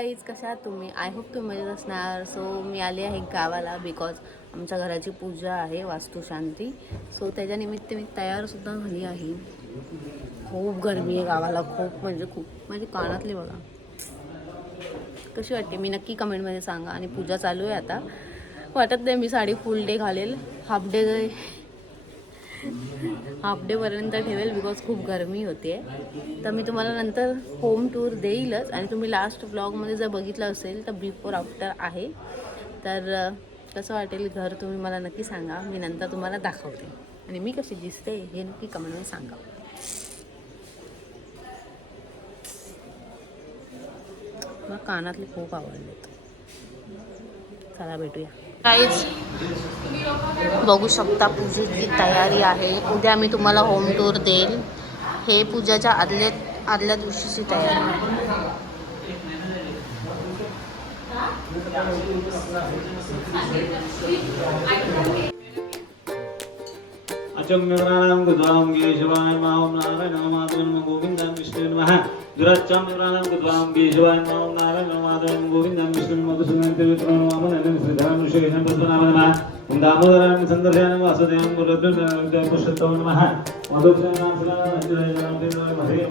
Guys कशा आहात तुम्ही? आय होप तुम्ही मजेत असणार. सो मी आले आहे गावाला बिकॉज आमच्या घराची पूजा आहे, वास्तुशांती. सो त्याच्या निमित्त मी तयारसुद्धा झाली आहे. खूप गरमी आहे गावाला, खूप म्हणजे खूप. माझी कानातली बघा कशी वाटते मी नक्की कमेंटमध्ये सांगा. आणि पूजा चालू आहे आता. वाटत नाही मी साडी फुल डे घालेल, हाफ डेपर्यंत ठेवेल बिकॉज खूप गरमी होते. तर मी तुम्हाला नंतर होम टूर देईलच. आणि तुम्ही लास्ट ब्लॉगमध्ये जर बघितलं असेल तर बिफोर आफ्टर आहे. तर कसं वाटेल घर तुम्ही मला नक्की सांगा. मी नंतर तुम्हाला दाखवते आणि मी कशी दिसते हे नक्की कमेंटमध्ये सांगा. मला कानातले खूप आवडलेत. चला भेटूया. काहीच बघू शकता पूजेची तयारी आहे. उद्या मी तुम्हाला होम टूर देईल. हे पूजाच्या आदल्या दिवशीची तयारी. अचम्यवराणां गुद्वां केशवाय मां नारायणं माधवं गोविन्दं विष्णुं नमः. दुराचम्यवराणां गुद्वां केशवाय मां नारायणं माधवं गोविन्दं विष्णुं मधुसूदनं त्रिविक्रमं वामनं श्रीधरं विशेषं पद्मनाभं नमः. दामोदरां सन्दर्शनं वासुदेवं गुरुदेवं पुरुषोत्तमं नमः. मधुसूदनं श्रीधरं हरे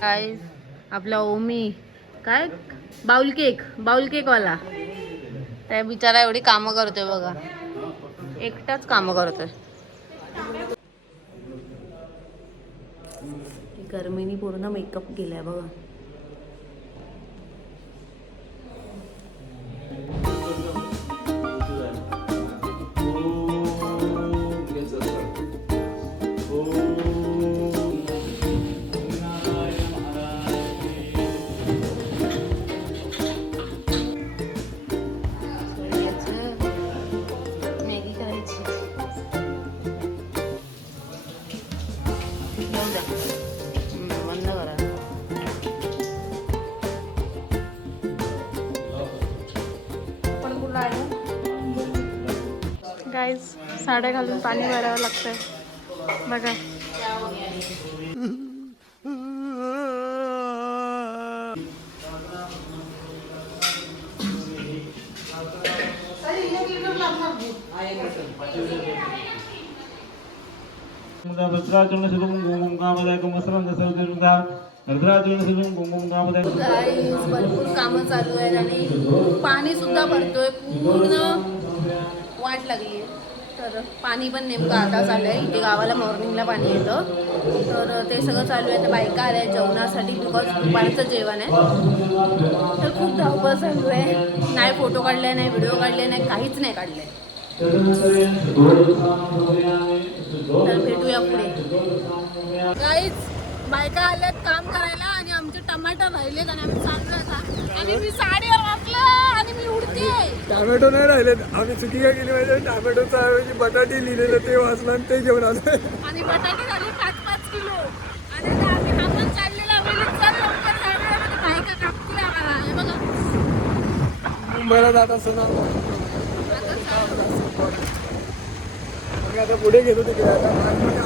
काय आपला ओमी काय बाउल केक वाला त्या बिचारा एवढी कामं करतोय बघा. एकटाच कामं करतोय. गरमीनी पूर्ण मेकअप केलाय बघा. गाईज साड्या घालून पाणी भरावं लागतंय बघा. भरपूर कामं चालू आहेत आणि पाणी सुद्धा भरतोय. पूर्ण वाट लागली. तर पाणी पण नेमकं आता चालू आहे. इथे गावाला मॉर्निंगला पाणी येतं. तर ते सगळं चालू आहे. तर बायका आल्या आहेत जेवणासाठी बिकॉज दुपारचं जेवण आहे. तर खूप धावपळ चालू आहे. नाही फोटो काढले, नाही व्हिडिओ काढले, नाही काहीच नाही काढले. तर भेटूया पुढे. काहीच बायका आल्यात काम करायला आणि आमचे टमाटर राहिलेत आणि आम्ही चाललो आता. आणि मी साडीवर वाचलं आणि मी उडते. टोमॅटो नाही राहिले. आम्ही चुकी काय केली माहिती? टोमॅटोचा ऐवजी बटाटे लिहिलेलं ते वाचलं आणि ते घेऊन आलो. आणि बटाटे झाले 5-5 किलो. आणि आता आम्ही आपण चाललेला चल लवकर जाऊया. बायका कापतील आम्हाला. हे बघा मुंबईला जात असताना आता पुढे घेतो तिकडे. आता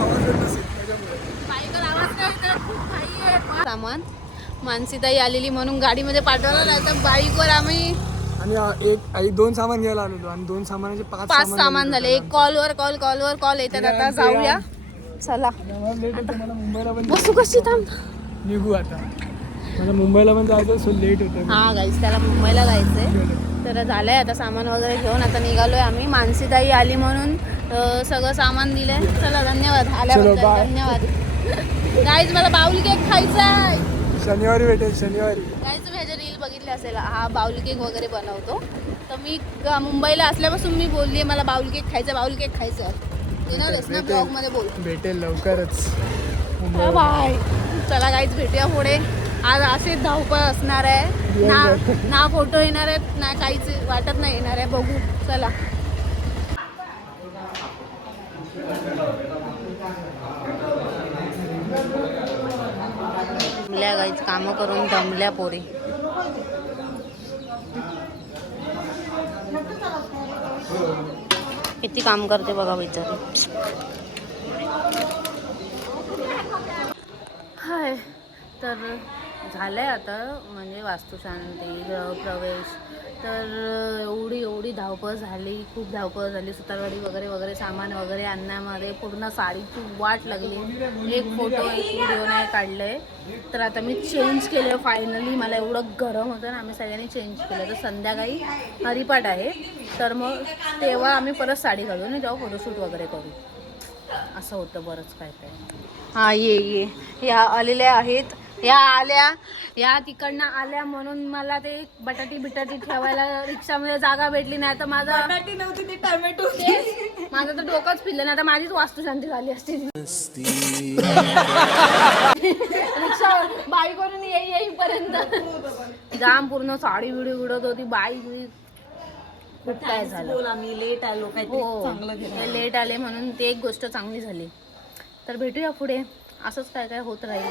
आवाज येत नसेल त्याच्यामुळे बायकर आवाज नाही येत. खूप घाई आहे. सामान मानसीताई आलेली म्हणून गाडीमध्ये पाठवलं नाही तर बाईकवर आम्ही आणि दोन सामान घ्यायला आलेलो आणि दोन सामानाचे 5 सामान झाले. एक कॉलवर कॉल येतात. आता जाऊया. चला लेट होतं मला मुंबईला पण बसू कशी थांब. निघू आता. मला मुंबईला पण जायचं सो लेट होतं. हा गाईस त्याला मुंबईला जायचंय. तर झालंय आता सामान वगैरे घेऊन आता निघालोय आम्ही. मानसीताई आली म्हणून सगळं सामान दिलंय. चला धन्यवाद आल्याबद्दल धन्यवाद. गाईज मला बाउल केक खायचा आहे. शनिवारी भेटेल शनिवारी. गाईज तुम्ही ह्याचे रील बघितले असेल. हा बाउल केक वगैरे बनवतो. तर मी मुंबईला असल्यापासून मी बोलली मला बाउल केक खायचा बाउल केक खायचं. येणारच ना ब्लॉग मध्ये बोल. भेटेल लवकरच. बाय. चला गाईज भेटूया पुढे. आज असे धावपळ असणार आहे. ना फोटो येणार आहेत ना काहीच वाटत नाही येणार आहे. बघू चला. दमल्या गाईच कामं करून दमल्या पोरी. किती काम करते बघा बिचारी. हाय तर झालंय आता म्हणजे वास्तुशांती गृहप्रवेश. तर एवढी धावपळ झाली. खूप धावपळ झाली. सुतारवाडी वगैरे वगैरे सामान वगैरे आणण्यामध्ये पूर्ण साडीची वाट लागली. एक फोटो एक व्हिडिओ नाही काढलंय. तर आता मी चेंज केलं फायनली. मला एवढं गरम होतं ना आम्ही सगळ्यांनी चेंज केलं. तर संध्याकाळी हरिपाठ आहे. तर मग तेव्हा आम्ही परत साडी घालू आणि तेव्हा फोटोशूट वगैरे करू. असं होतं बरंच काय काय. हां ये ह्या आलेल्या आहेत. या तिकडनं आल्या म्हणून मला ते बटाटी ठेवायला रिक्षामध्ये जागा भेटली नाही. तर माझा बटाटी नव्हती ती टोमॅटो. माझं तर डोकंच फिरलं नाही. तर माझीच वास्तुशांती झाली असती. रिक्षा बाई करून येईपर्यंत जाम पूर्ण साडी विडत होती. बाई खूप काय झालं. आम्ही लेट आलो काहीतरी चांगलं घेऊन. लेट आले म्हणून ते एक गोष्ट चांगली झाली. तर भेटूया पुढे. असंच काय काय होत राहील.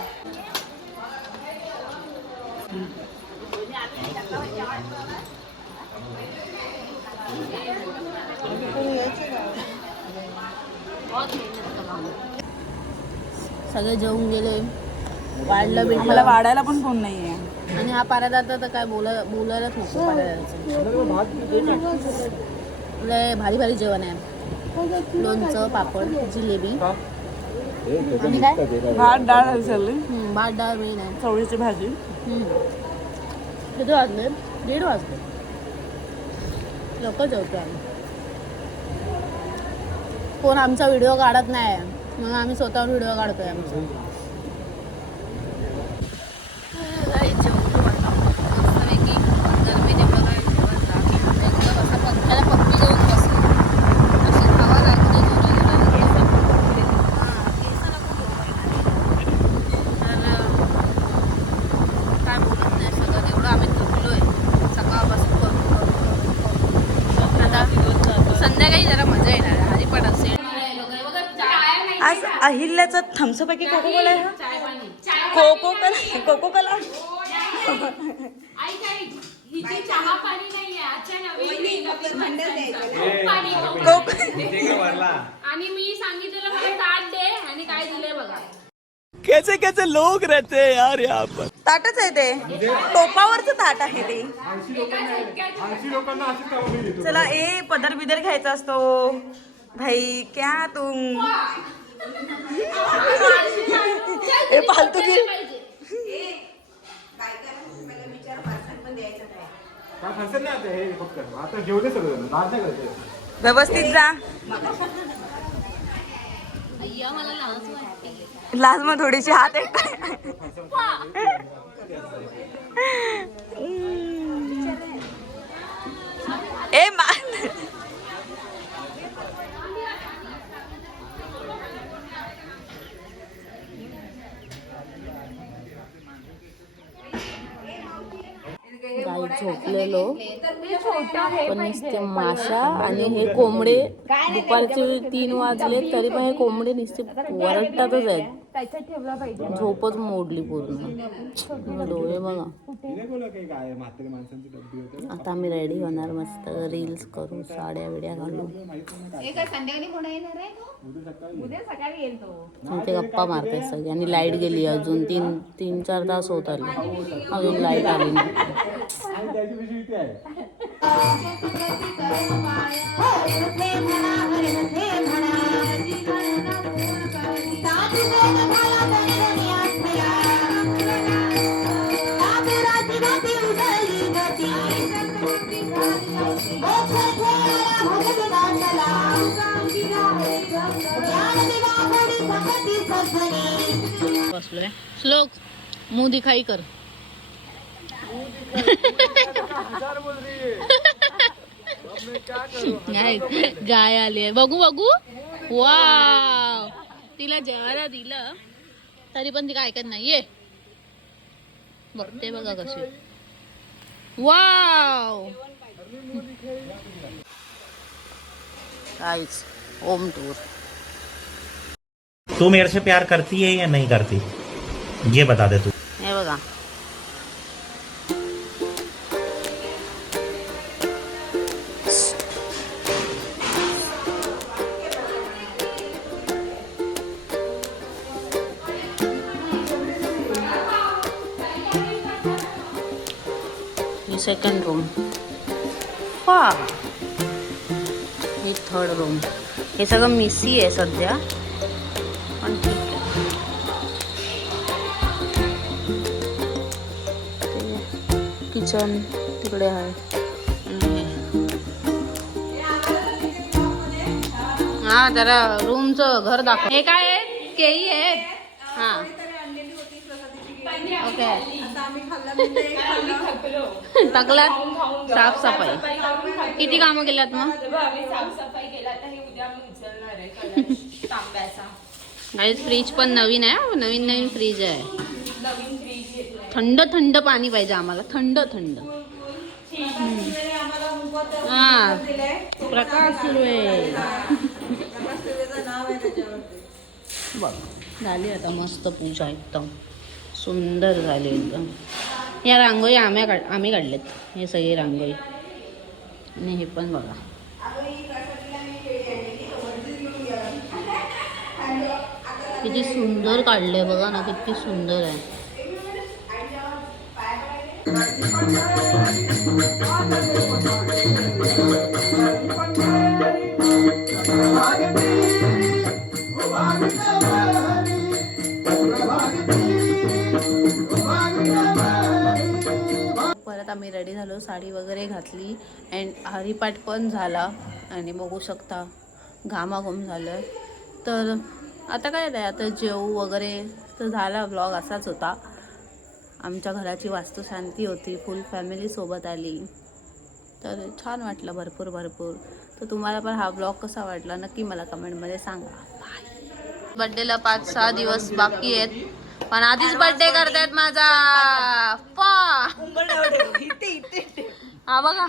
सगळे जेवून गेले. वाढलं भेटलं. मला वाढायला पण कोण नाहीये. आणि हा पारादाता तर काय बोलायलाच नको. लय भारी भारी जेवण आहे. लोणचं पापड जिलेबी आणि काय भात डाळ असेल. भात डाळ मेन आहे. चवळीची भाजी. किती वाजले 1:30 वाजले. लवकर जेवतो आम्ही. कोण आमचा व्हिडिओ काढत नाही म्हणून आम्ही स्वतःवर व्हिडिओ काढतोय आमचा. संध्याकाळी जरा मजा येणार. हरिपाठ असेल. आज अहिल्याचा थम्सअप आहे की कोको कोला आहे. कोको कोला आणि मी सांगितलेलं मला ताट दे आणि काय दिलंय बघा. कैसे कैसे लोग रहते हैं यार यहाँ पर. ताटच आहे ते. टोपावरचं ताट आहे ते. चला पदर बिदर घ्यायचा असतो भाई. क्या तुम फालतू की व्यवस्थित जा. लाज मग थोडीशी हात एक. ए मान गाई झोपलेलो पण नुसते माशा आणि हे कोंबडे. दुपारचे 3 वाजले तरी पण हे कोंबडे नुसते वरटतातच आहेत. झोपच मोडली पूर्ण. डोळे बघा. आता आम्ही रेडी होणार मस्त रील्स करू साड्या विड्या घालू. ते गप्पा मारताय सगळे आणि लाईट गेली. अजून 3-4 तास होत आले अजून लाईट आली नाही. बसलोय. श्लोक मुंह दिखाई कर. हजार बोल रही है अब मैं क्या करूं. नाही, गाय आली आहे. बघू बघू. वाव, तिला जेवायला दिलं तरी पण ती काय ऐकत नाही. ये बघते बघा कशी. Wow guys, home tour. तू मेरे से प्यार करती है या नहीं करती, ये बता दे तू. हे बघा. Second room. वा, ही थर्ड रूम. हे सगळं मिसी आहे सध्या, पण ठीक आहे. किचन तिकडे आहे. हा, जरा रूमचं घर दाखव. हे काय आहे? केळी आहेत. हा, ओके. टाकलात साफसफाई. किती कामं केल्यात मग? गाईस, फ्रीज पण नवीन आहे. नवीन फ्रीज आहे. थंड थंड पाणी पाहिजे आम्हाला. थंड थंड. हा, प्रकाश सुरू आहे. बघ, झाली आता मस्त पूजा. एकदम सुंदर झाली एकदम. या रांगोळी आम्ही काढलेत. हे सगळे रांगोळी. आणि हे पण बघा. किती सुंदर काढले बघा ना, किती सुंदर आहे. परत आम्ही रेडी झालो. साडी वगैरे घातली अँड हरिपाठ पण झाला. आणि बघू शकता घामाघूम झालं. तर आता काय नाही, आता जेवू वगैरे तर झाला. व्लॉग असाच होता. आमच्या घराची वास्तुशांती होती. फुल फॅमिली सोबत आली. तर छान वाटलं भरपूर. तर तुम्हाला पण हा व्लॉग कसा वाटला नक्की मला कमेंटमध्ये सांगा. बड्डेला 5-6 दिवस बाकी आहेत. पण आधीच बर्थडे करतायत माझा. हा बघा,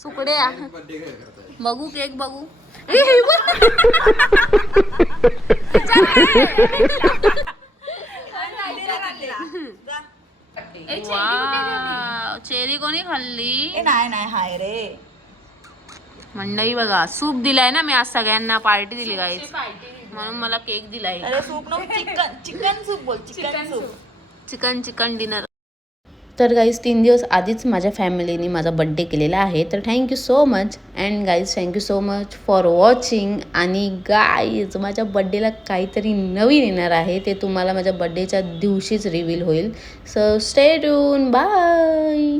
सुकड्या. बघू केक बघू. चेरी कोणी खाल्ली? नाही हाय रे मंडई बघा. सूप दिलाय ना मी आज सगळ्यांना. पार्टी दिली गाईस, म्हणून मला केक दिलाय. अरे सूप नको, चिकन सूप बोल. Chicken dinner. तर गाईज 3 दिवस आधीच माझ्या फॅमिलीने माझा बड्डे केलेला आहे. तर thank you so much. And guys thank you so much for watching. आणि गाईज माझ्या बड्डेला काहीतरी नवीन येणार आहे. ते तुम्हाला माझ्या बड्डेच्या दिवशीच रिव्हील होईल. So stay tune. बाय.